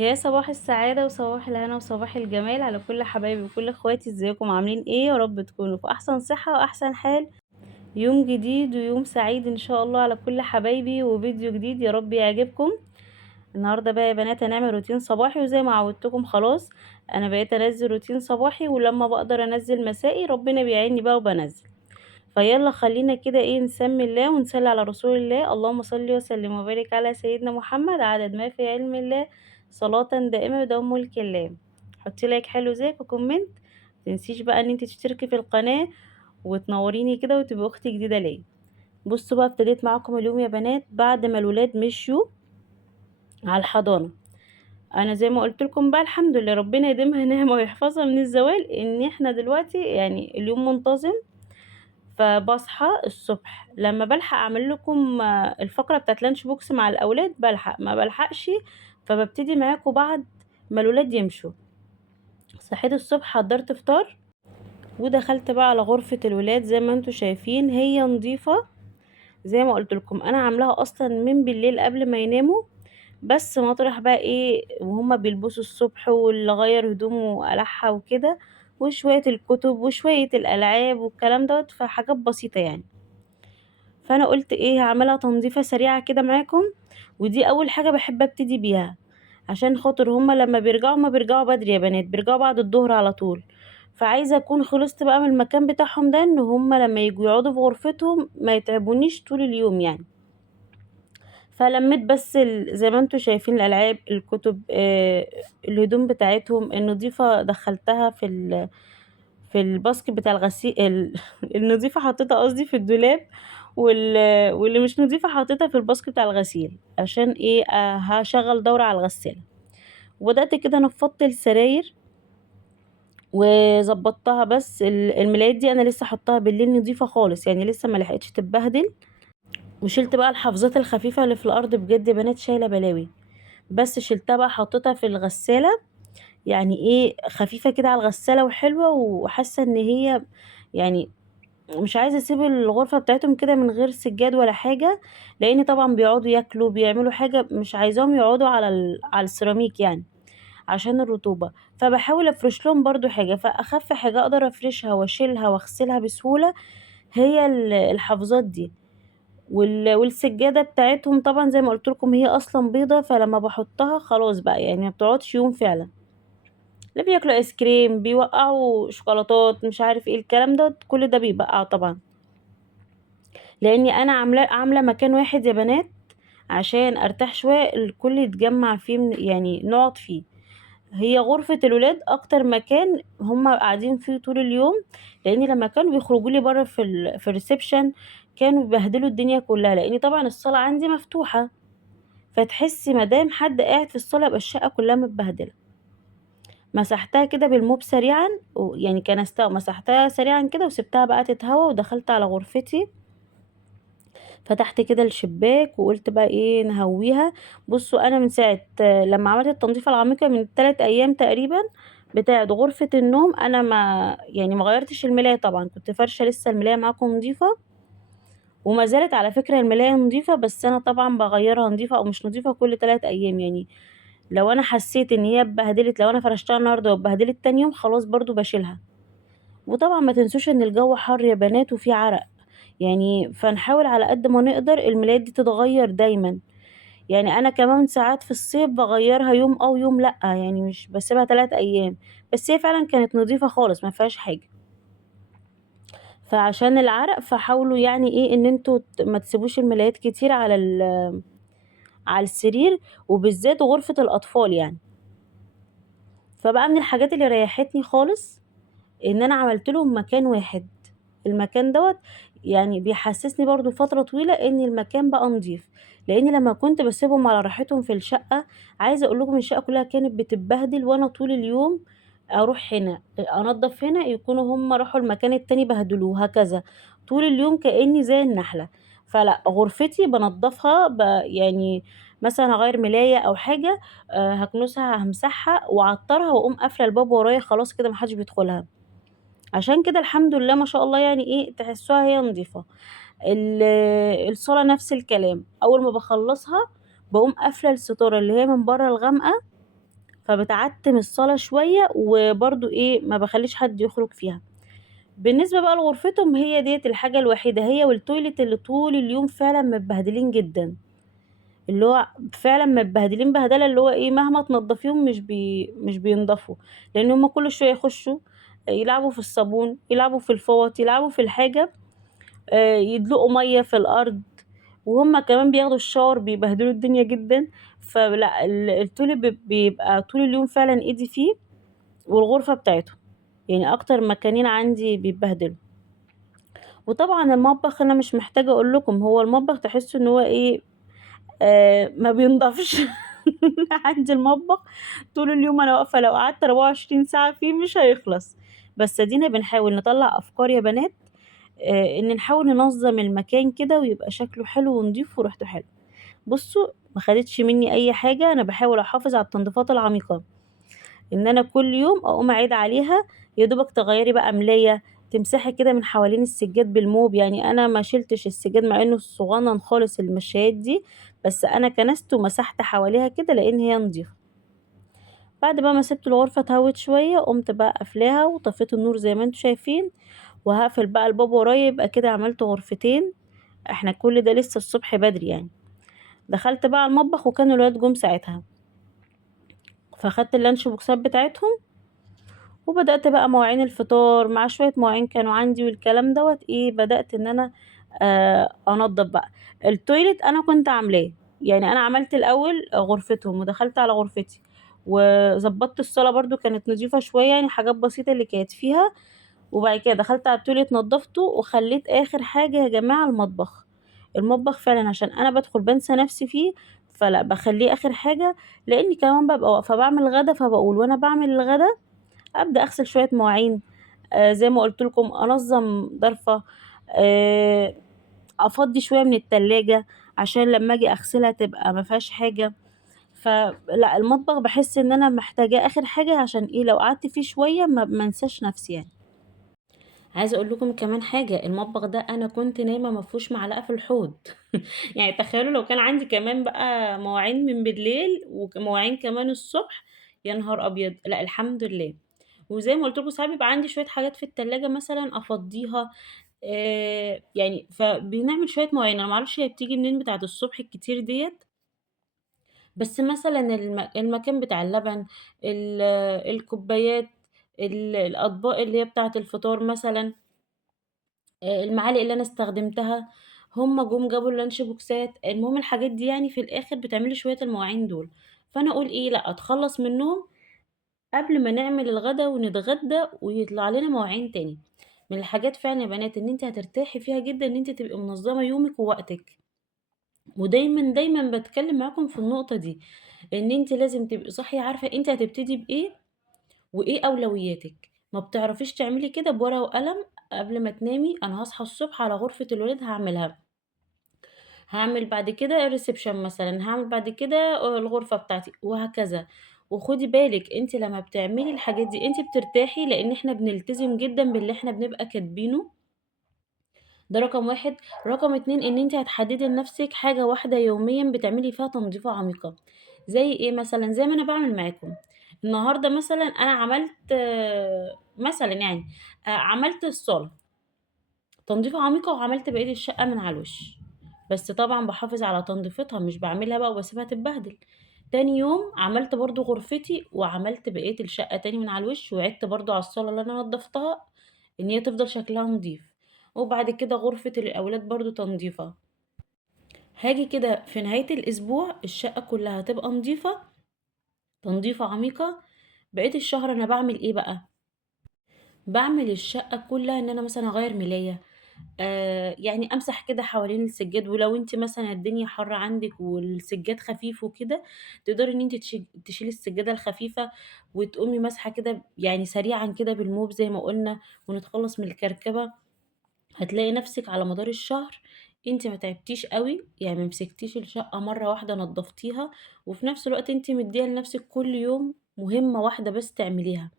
يا صباح السعادة وصباح الهنا وصباح الجمال على كل حبايبي وكل اخواتي، ازيكم عاملين ايه؟ يا رب تكونوا في احسن صحة واحسن حال. يوم جديد ويوم سعيد ان شاء الله على كل حبايبي، وفيديو جديد يا رب يعجبكم. النهاردة بقى يا بنات هنعمل روتين صباحي، وزي ما عودتكم خلاص انا بقيت انزل روتين صباحي، ولما بقدر انزل مسائي ربنا بيعيني بقى وبنزل. فيلا خلينا كده ايه، نسمي الله ونصلي على رسول الله. اللهم صل وسلم وبارك على سيدنا محمد عدد ما في علم الله، صلاة دائمة بدوام ملك الله. حطي لايك حلو زيك وكومنت. متنسيش بقى ان انت تشتركي في القناة وتنوريني كده وتبقى اختي جديدة ليا. بصوا بقى، ابتديت معاكم اليوم يا بنات بعد ما الولاد مشوا على الحضانة. انا زي ما قلت لكم بقى، الحمد لله ربنا يديمها نعمة ويحفظها من الزوال، ان احنا دلوقتي يعني اليوم منتظم. فباصحى الصبح لما بالحق اعمل لكم الفقره بتاعت لانش بوكس مع الاولاد، بلحق ما بلحقش فببتدي معاكم بعد ما الولاد يمشوا. صحيت الصبح حضرت فطار ودخلت بقى على غرفه الولاد. زي ما انتم شايفين هي نظيفه، زي ما قلت لكم انا عاملاها اصلا من بالليل قبل ما يناموا. بس مطرح بقى ايه وهما بيلبسوا الصبح، واللي غير هدومه وقلعها وكده، وشويه الكتب وشويه الالعاب والكلام دوت، فحاجات بسيطه يعني. فانا قلت ايه، هعملها تنظيفة سريعة كده معاكم. ودي اول حاجة بحب ابتدي بيها، عشان خاطر هما لما بيرجعوا ما بيرجعوا بدري يا بنات، بيرجعوا بعد الظهر على طول. فعايزة اكون خلصت بقى من المكان بتاعهم ده، ان هما لما يجوا يقعدوا في غرفتهم ما يتعبونيش طول اليوم يعني. فلميت بس زي ما انتوا شايفين الالعاب، الكتب، الهدوم بتاعتهم النظيفة دخلتها في الباسكت بتاع الغسيل النظيفة حطيتها قصدي في الدولاب، واللي مش نظيفة حطيتها في الباسكت بتاع الغسيل. عشان ايه؟ هشغل دورة على الغسالة. وبدأت كده نفضت السراير وظبطتها. بس الملايات دي انا لسه حطها بالليل نظيفة خالص يعني، لسه ما لحقتش تتبهدل. وشلت بقى الحفاظات الخفيفة اللي في الارض، بجد يا بنات شايلة بلاوي. بس شلتها بقى حطيتها في الغسالة. يعني ايه، خفيفة كده على الغسالة وحلوة، وحاسة ان هي يعني مش عايزة اسيب الغرفة بتاعتهم كده من غير سجاد ولا حاجة. لان طبعا بيقعدوا ياكلوا بيعملوا حاجة، مش عايزاهم يقعدوا على السيراميك يعني، عشان الرطوبة. فبحاول افرش لهم برضو حاجة، فاخف حاجة اقدر افرشها واشيلها واغسلها بسهولة هي الحفاظات دي. والسجادة بتاعتهم طبعا زي ما قلت لكم هي اصلا بيضة، فلما بحطها خلاص بقى يعني ما بتقعدش يوم فعلا. اللي بياكلوا ايس كريم بيوقعوا شوكولاتات مش عارف ايه الكلام ده، كل ده بيبقع طبعا. لاني انا عامله مكان واحد يا بنات، عشان ارتاح شويه الكل يتجمع فيه يعني نقعد فيه. هي غرفه الولاد اكتر مكان هم قاعدين فيه طول اليوم. لاني لما كانوا بيخرجوا لي بره في الريسبشن كانوا بيبهدلوا الدنيا كلها، لاني طبعا الصاله عندي مفتوحه. فتحسي مادام حد قاعد في الصاله يبقى الشقه كلها متبهدله. مسحتها كده بالموب سريعا، يعني كنستها ومسحتها سريعا كده وسبتها بقى تتهوى، ودخلت على غرفتي. فتحت كده الشباك وقلت بقى ايه نهويها. بصوا انا من ساعه لما عملت التنظيفه العميقه من 3 ايام تقريبا بتاعه غرفه النوم، انا ما غيرتش الملايه. طبعا كنت فرشه لسه الملايه معاكم نظيفه، وما زالت على فكره الملايه نظيفه، بس انا طبعا بغيرها نظيفه او مش نظيفه كل 3 ايام يعني. لو انا حسيت ان هي اتبهدلت، لو انا فرشتها النهارده واتبهدلت تاني يوم خلاص برضو بشيلها. وطبعا ما تنسوش ان الجو حر يا بنات وفي عرق يعني، فنحاول على قد ما نقدر الملايات دي تتغير دايما. يعني انا كمان ساعات في الصيف بغيرها يوم او يوم لا، يعني مش بسيبها 3 ايام. بس هي فعلا كانت نظيفة خالص ما فيهاش حاجة. فعشان العرق فحاولوا يعني ايه ان انتوا ما تسيبوش الملايات كتير على السرير، وبالذات غرفة الاطفال يعني. فبقى من الحاجات اللي ريحتني خالص ان انا عملت لهم مكان واحد. المكان دوت يعني بيحسسني برضو فترة طويلة ان المكان بقى نضيف. لاني لما كنت بسيبهم على راحتهم في الشقة، عايزة اقول لكم الشقة كلها كانت بتتبهدل، وانا طول اليوم اروح هنا انضف هنا يكونوا هم راحوا المكان التاني بهدلوه هكذا. طول اليوم كأني زي النحلة. فلا غرفتي بنضفها يعني مثلا اغير ملاية او حاجة، هكنسها همسحها واعطرها واقوم قافلة الباب ورايا، خلاص كده محدش بيدخلها. عشان كده الحمد لله ما شاء الله يعني ايه تحسوها هي نظيفة. ال- الصالة نفس الكلام، اول ما بخلصها بقوم قافلة الستارة اللي هي من بره الغامقة، فبتعتم الصالة شوية، وبرضو ايه ما بخليش حد يخرج فيها. بالنسبة بقى لغرفتهم، هي ديت الحاجة الوحيدة، هي والتويلت اللي طول اليوم فعلا متبهدلين جدا، اللي هو فعلا متبهدلين بهدله، اللي هو ايه مهما تنضفيهم مش بينضفوا، لان هما كل شويه يخشوا يلعبوا في الصابون، يلعبوا في الفوط، يلعبوا في الحاجه، يدلقوا ميه في الارض، وهما كمان بياخدوا الشاور بيبهدلوا الدنيا جدا. فلا التوليب بيبقى طول اليوم فعلا ايدي فيه، والغرفه بتاعته يعني اكتر مكانين عندي بيتبهدلوا. وطبعا المطبخ انا مش محتاجه اقول لكم، هو المطبخ تحسوا ان هو ايه، ما بينضفش. عندي المطبخ طول اليوم انا واقفه، لو قعدت 24 ساعه فيه مش هيخلص. بس ادينا بنحاول نطلع افكار يا بنات، ان نحاول ننظم المكان كده ويبقى شكله حلو ونضيف وريحته حلو. بصوا، ما خدتش مني اي حاجه، انا بحاول احافظ على التنظيفات العميقه، ان انا كل يوم اقوم اعيد عليها. يا دوبك تغيري بقى ملايه، تمسحي كده من حوالين السجاد بالموب، يعني انا ما شلتش السجاد مع انه صغنن خالص المشايات دي، بس انا كنست ومسحت حواليها كده لان هي نضيفه. بعد بقى ما سبت الغرفه تهوت شويه، قمت بقى قافلاها وطفيت النور زي ما انتم شايفين، وهقفل بقى الباب ورايا، يبقى كده عملت غرفتين. احنا كل ده لسه الصبح بدري يعني. دخلت بقى المطبخ وكانوا الولاد جم ساعتها، فاخدت اللانش بوكسات بتاعتهم، وبدأت بقى مواعين الفطار مع شوية مواعين كانوا عندي والكلام دوت ايه، بدأت ان انا انضف بقى. التويلت انا كنت عاملاه، يعني انا عملت الاول غرفتهم ودخلت على غرفتي، وظبطت الصالة برضو كانت نظيفة شوية، يعني حاجات بسيطة اللي كانت فيها. وبعد كده دخلت على التويلت نضفته، وخليت اخر حاجة يا جماعة المطبخ. المطبخ فعلا عشان انا بدخل بنسى نفسي فيه، فلا بخليه اخر حاجة، لاني كمان ببقى واقفة بعمل غدا، فبقول وانا بعمل الغدا ابدا اغسل شويه مواعين، زي ما قلت لكم انظم ضرفه، آه افضي شويه من التلاجة عشان لما اجي اغسلها تبقى ما فيهاش حاجه. فلا المطبخ بحس ان انا محتاجاه اخر حاجه، عشان ايه لو قعدت فيه شويه ما انساش نفسي يعني. عايزه اقول لكم كمان حاجه، المطبخ ده انا كنت نايمه ما فيهوش معلقه في الحوض. يعني تخيلوا لو كان عندي كمان بقى مواعين من بالليل ومواعين كمان الصبح، يا نهار ابيض. لا الحمد لله. وزي ما قلت لكم ساعات بيبقى عندي شويه حاجات في التلاجة مثلا افضيها، يعني فبنعمل شويه مواعين، انا معرفش هي بتيجي منين بتاعه الصبح الكتير ديت. بس مثلا المكان بتاع اللبن، الكوبايات، الاطباق اللي هي بتاعه الفطار مثلا، المعالق اللي انا استخدمتها، هم جم جابوا اللانش بوكسات، المهم الحاجات دي يعني في الاخر بتعملي شويه المواعين دول. فانا اقول ايه، لا اتخلص منهم قبل ما نعمل الغدا ونتغدى ويطلع لنا مواعين تاني. من الحاجات فعلا يا بنات ان انت هترتاحي فيها جدا، ان انت تبقي منظمه يومك ووقتك. ودايما دايما بتكلم معاكم في النقطه دي، ان انت لازم تبقي صاحيه عارفه انت هتبتدي بايه وايه اولوياتك. ما بتعرفيش تعملي كده بورقه وقلم قبل ما تنامي، انا هصحى الصبح على غرفه الولاد هعملها، هاعمل بعد كده الريسبشن مثلًا، هاعمل بعد كده الغرفة بتاعتي وهكذا. وخدي بالِك أنتِ لمّا بتعملي الحاجات دي أنتِ بترتاحي، لإن إحنا بنلتزم جدًا باللي إحنا بنبقى كاتبينه، ده رقم 1. رقم 2 إن أنتِ هتحددي لنفسِك حاجة واحدة يوميًا بتعملي فيها تنضيفة عميقة. زي إيه مثلًا؟ زي ما أنا باعمل معاكم. النهارده مثلًا أنا عملت مثلًا يعني عملت الصالة تنضيفة عميقة، وعملت بقية الشقة من على الوش، بس طبعا بحافظ على تنظيفتها، مش بعملها بقى وبسيبها تتبهدل. تاني يوم عملت برضو غرفتي وعملت بقية الشقة تاني من على الوش، وعدت برضو على الصالة اللي انا نضفتها ان هي تفضل شكلها نضيف. وبعد كده غرفة الأولاد برضو تنظيفة. هاجي كده في نهاية الأسبوع الشقة كلها هتبقى نضيفة، تنظيفة عميقة. بقية الشهر أنا بعمل إيه بقى؟ بعمل الشقة كلها إن أنا مثلا أغير ملاية، يعني أمسح كده حوالين السجاد، ولو أنتِ مثلًا الدنيا حَر عندِك والسجاد خفيف وكده، تقدري إن أنتِ تشيلي السجادة الخفيفة، وتقومي ماسحة كده يعني سريعًا كده بالموب زي ما قُلنا، ونتخلّص من الكركبة. هتلاقي نفسِك على مدار الشهر أنتِ ما تعبتيش أوي، يعني ما مسكتيش الشقة مرّة واحدة نضّفتيها، وفي نفس الوقت أنتِ مدّية لنفسِك كل يوم مهمة واحدة بس تعمليها.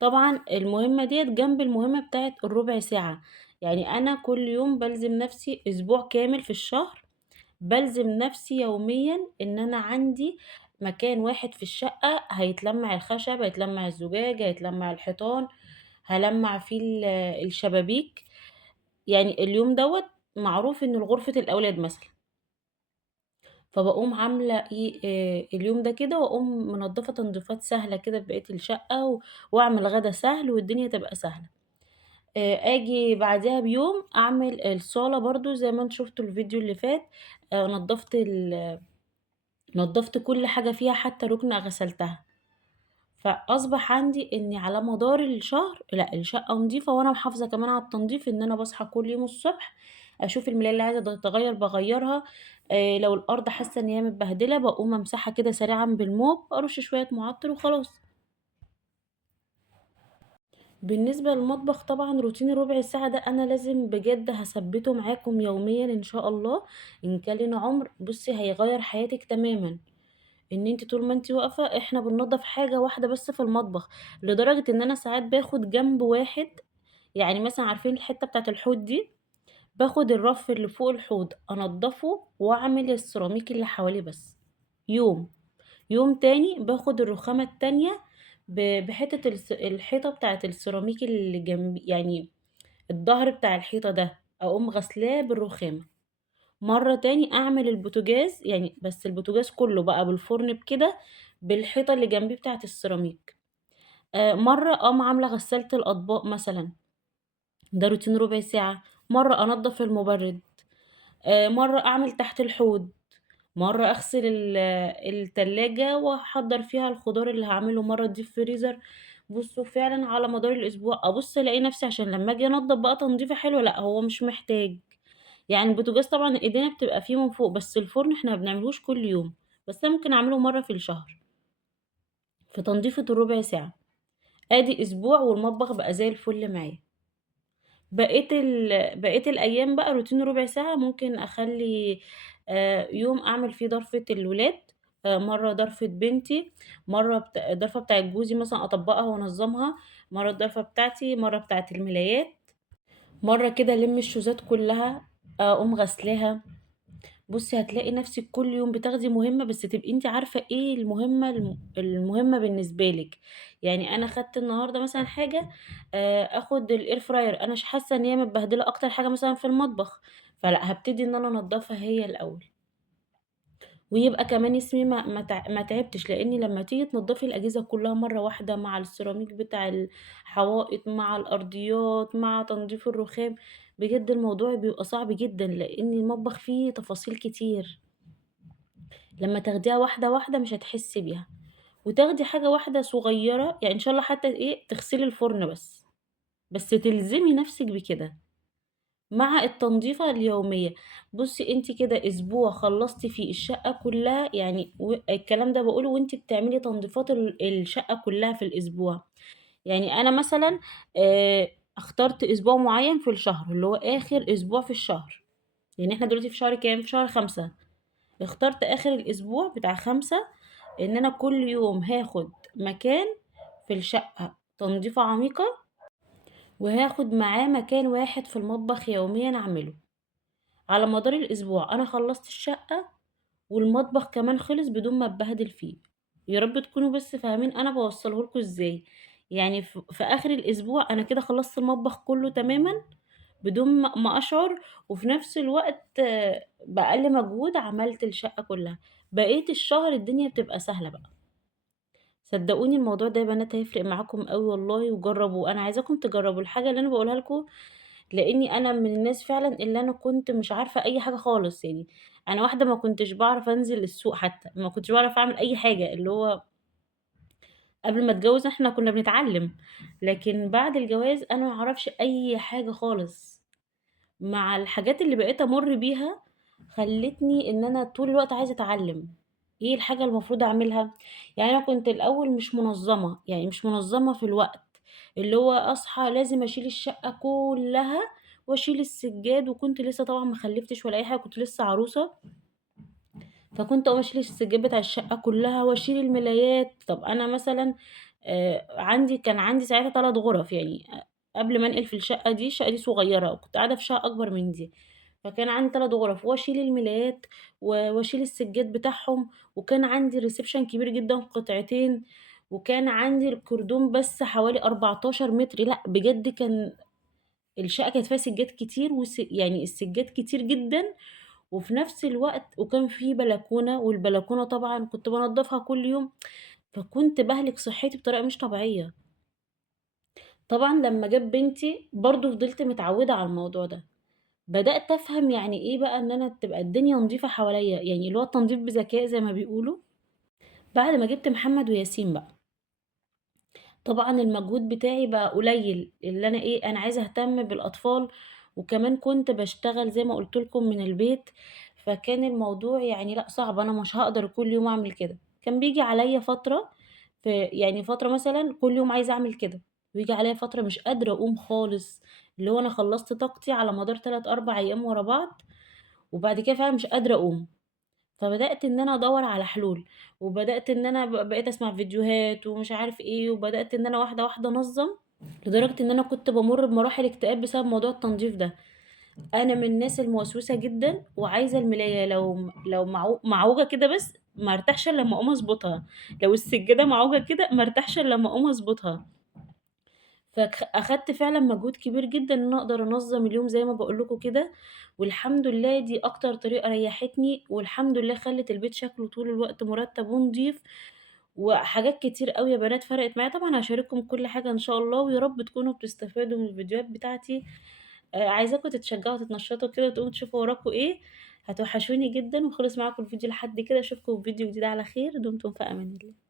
طبعًا المهمة ديّة جنب المهمة بتاعة الربع ساعة، يعني أنا كل يوم بالزم نفسي أسبوع كامل في الشهر، بالزم نفسي يوميًا إن أنا عندي مكان واحد في الشقة هيتلمع الخشب، هيتلمع الزجاج، هيتلمع الحيطان، هلمع فيه الشبابيك. يعني اليوم دوت معروف انه لغرفة الاولاد مثلا، فبقوم عاملة ايه اليوم ده كده، واقوم منضفة تنظيفات سهلة كده بقية الشقة واعمل غدا سهل والدنيا تبقى سهلة. آجي بعدها بيوم أعمل الصالة برضه زي ما أنتم شُفتوا الفيديو اللي فات. نضّفت نضّفت كل حاجة فيها حتى رُكنة غسلتها، فأصبح عندي إني على مدار الشهر لأ الشقة نضيفة، وأنا محافظة كمان على التنضيف، إن أنا باصحى كل يوم الصبح أشوف الملاية اللي عايزة تتغيّر باغيّرها. لو الأرض حاسة إن هي متبهدلة باقوم أمسحها كده سريعًا بالموب، أرُش شوية مُعطِّر وخلاص. بالنسبة للمطبخ طبعًا روتين الربع ساعة ده أنا لازم بجد هاثبّته معاكم يوميًا إن شاء الله، إن كان لينا عُمر. بُصّي هيغيّر حياتِك تمامًا، إن أنتِ طول ما أنتِ واقفة إحنا بننضّف حاجة واحدة بس في المطبخ، لدرجة إن أنا ساعات باخد جنب واحد. يعني مثلًا عارفين الحتّة بتاعة الحوض دي، باخد الرف اللي فوق الحوض أنضّفه وأعمل السيراميك اللي حواليه بس، يوم. يوم تاني باخد الرخامة التانية بحتة الحيطة بتاعة السيراميك اللي يعني الضهر بتاع الحيطة ده، أقوم غاسلاه بالرخامة. مرة تاني أعمل البوتاجاز، يعني بس البوتاجاز كله بقى بالفرن بكده، بالحيطة اللي جنبيه بتاعة السيراميك. مرة أقوم عاملة غسالة الأطباق مثلًا، ده روتين ربع ساعة. مرة أنضف المبرد. مرة أعمل تحت الحوض. مرة أغسل التلاجة وأحضّر فيها الخضار اللي هاعمله، مرة ديب فريزر. بُصّوا فعلًا على مدار الأسبوع أبُص ألاقي نفسي عشان لمّا آجي أنضّف بقى تنضيفة حلوة، لأ هو مش محتاج. يعني البوتاجاز طبعًا إيدينا بتبقى فيه من فوق، بس الفرن إحنا ما بنعملوش كل يوم، بس أنا ممكن أعمله مرة في الشهر، في تنضيفة الربع ساعة. آدي أسبوع والمطبخ بقى زي الفل معايا. بقية الأيام بقى روتين ربع ساعة ممكن أخلّي يوم أعمل فيه ضرفة الولاد، مرّة ضرفة بنتي، مرّة الضرفة بتاعة جوزي مثلًا أطبّقها وأنظّمها، مرّة الضرفة بتاعتي، مرّة بتاعة الملايات، مرّة كده ألِم الشوزات كلّها أقوم غاسلاها. بُصّي هتلاقي نفسِك كل يوم بتاخدي مهمة، بس تبقي أنتِ عارفة إيه المهمة المهمة بالنسبة لِك. يعني أنا خدت النهارده مثلًا حاجة، آخد الair fryer أنا حاسة إن هي متبهدلة أكتر حاجة مثلًا في المطبخ، فلأ هابتدي إن أنا أنضّفها هي الأول. ويبقى كمان اسمي ما تعبتش، لإني لمّا تيجي تنضّفي الأجهزة كلّها مرّة واحدة مع السيراميك بتاع الحوائط، مع الأرضيات، مع تنضيف الرخام، بجد الموضوع بيبقى صعب جدًا، لإن المطبخ فيه تفاصيل كتير. لمّا تاخديها واحدة، واحدة مش هتحسّي بيها، وتاخدي حاجة واحدة صغيّرة، يعني إن شاء الله حتى إيه، تغسلي الفرن بس، بس تلزمي نَفْسِك بكده، مع التنضيفة اليومية. بُصّي أنتِ كده أسبوع خلّصتِ فيه الشقة كلّها، يعني الكلام ده باقوله وأنتِ بتعملي تنضيفات الشقة كلّها في الأسبوع. يعني أنا مثلًا آآ اخترت أسبوع معيّن في الشهر، اللي هو آخر أسبوع في الشهر، يعني إحنا دلوقتي في شهر كام، في شهر 5. اخترت آخر الأسبوع بتاع 5 إن أنا كل يوم هاخد مكان في الشقة تنضيفة عميقة، وهاخد معاه مكان واحد في المطبخ يوميًا أعمله. على مدار الأسبوع أنا خلّصت الشقة والمطبخ كمان خلص بدون ما أتبهدل فيه. يا رب تكونوا بس فاهمين أنا باوصّله لكم إزاي. يعني في آخر الأسبوع أنا كده خلّصت المطبخ كلّه تمامًا بدون ما أشعر، وفي نفس الوقت بأقل مجهود عملت الشقة كلّها. بقية الشهر الدنيا بتبقى سهلة بقى. صدقوني الموضوع ده يا بنات هيفرق معاكم أوي والله وجرّبوه، أنا عايزاكم تجرّبوا الحاجة اللي أنا باقولها لكم، لإني أنا من الناس فعلًا اللي أنا كنت مش عارفة أي حاجة خالص. يعني أنا واحدة ما كنتش باعرف أنزل السوق حتى، ما كنتش باعرف أعمل أي حاجة، اللي هو قبل ما أتجوّز إحنا كنا بنتعلّم، لكن بعد الجواز أنا ما أعرفش أي حاجة خالص. مع الحاجات اللي بقيت أمُر بيها، خلّتني إن أنا طول الوقت عايزة أتعلّم، إيه الحاجة المفروض أعملها. يعني أنا كنت الأول مش منظّمة، يعني مش منظّمة في الوقت، اللي هو أصحى لازم أشيل الشقة كلّها وأشيل السجاد، وكنت لسه طبعًا ما خلّفتش ولا أي حاجة، كنت لسه عروسة، فكنت أقوم أشيل السجاد بتاع الشقة كلّها وأشيل الملايات. طَب أنا مثلًا كان عندي ساعتها 3 غرف، يعني قبل ما أنقل في الشقة دي، الشقة دي صغيّرة، وكنت قاعدة في شقة أكبر من دي. فكان عندي 3 غرف، واشيل الملايات واشيل السجاد بتاعهم، وكان عندي reception كبير جدًا قطعتين، وكان عندي الكوردون بس حوالي 14 متر، لأ بجد كان الشقة كانت فيها سجاد كتير يعني السجاد كتير جدًا، وفي نفس الوقت وكان في بلكونة، والبلكونة طبعًا كنت بانضّفها كل يوم، فكنت باهلك صحتي بطريقة مش طبيعية. طبعًا لمّا جات بنتي برضه فضلت متعودة على الموضوع ده. بدأت أفهم يعني إيه بقى إن أنا تبقى الدنيا نضيفة حواليّا، يعني اللي هو التنضيف بذكاء زي ما بيقولوا، بعد ما جِبت محمد وياسين بقى. طبعًا المجهود بتاعي بقى قليل، اللي أنا إيه، أنا عايزة أهتم بالأطفال، وكمان كنت باشتغل زي ما قُلت لكم من البيت، فكان الموضوع يعني لأ صعب، أنا مش هاقدر كل يوم أعمل كده. كان بييجي عليَّ فترة يعني فترة مثلًا كل يوم عايزة أعمل كده، وييجي عليَّ فترة مش قادرة أقوم خالص، اللي هو أنا خلّصت طاقتي على مدار 3، 4 أيام ورا بعض، وبعد كده فعلًا مش قادرة أقوم. فبدأت إن أنا أدوّر على حلول، وبدأت إن أنا بقيت أسمع فيديوهات ومش عارف إيه، وبدأت إن أنا واحدة، واحدة أنظّم، لدرجة إن أنا كنت بامُر بمراحل اكتئاب بسبب موضوع التنضيف ده. أنا من الناس الموسوسة جدًا وعايزة الملاية لو معوجة كده بس ما ارتاحش إلا لمّا أقوم أضبطها، لو السجادة معوجة كده ما ارتاحش إلا لمّا أقوم أضبطها. أخدت فعلًا مجهود كبير جدًا إن أنا أقدر أنظّم اليوم زي ما باقول لكم كده، والحمد لله دي أكتر طريقة ريّحتني، والحمد لله خلّت البيت شكله طول الوقت مرتّب ونضيف، وحاجات كتير أوي يا بنات فرقت معايا، طبعًا هاشارككم كل حاجة إن شاء الله، ويا رب تكونوا بتستفادوا من الفيديوهات بتاعتي، عايزاكم تتشجعوا وتتنشطوا كده وتقوموا تشوفوا وراكم إيه، هتوحشوني جدًا، وخلص معاكم الفيديو لحد كده، أشوفكم في فيديو جديد على خير، دمتم في أمان الله.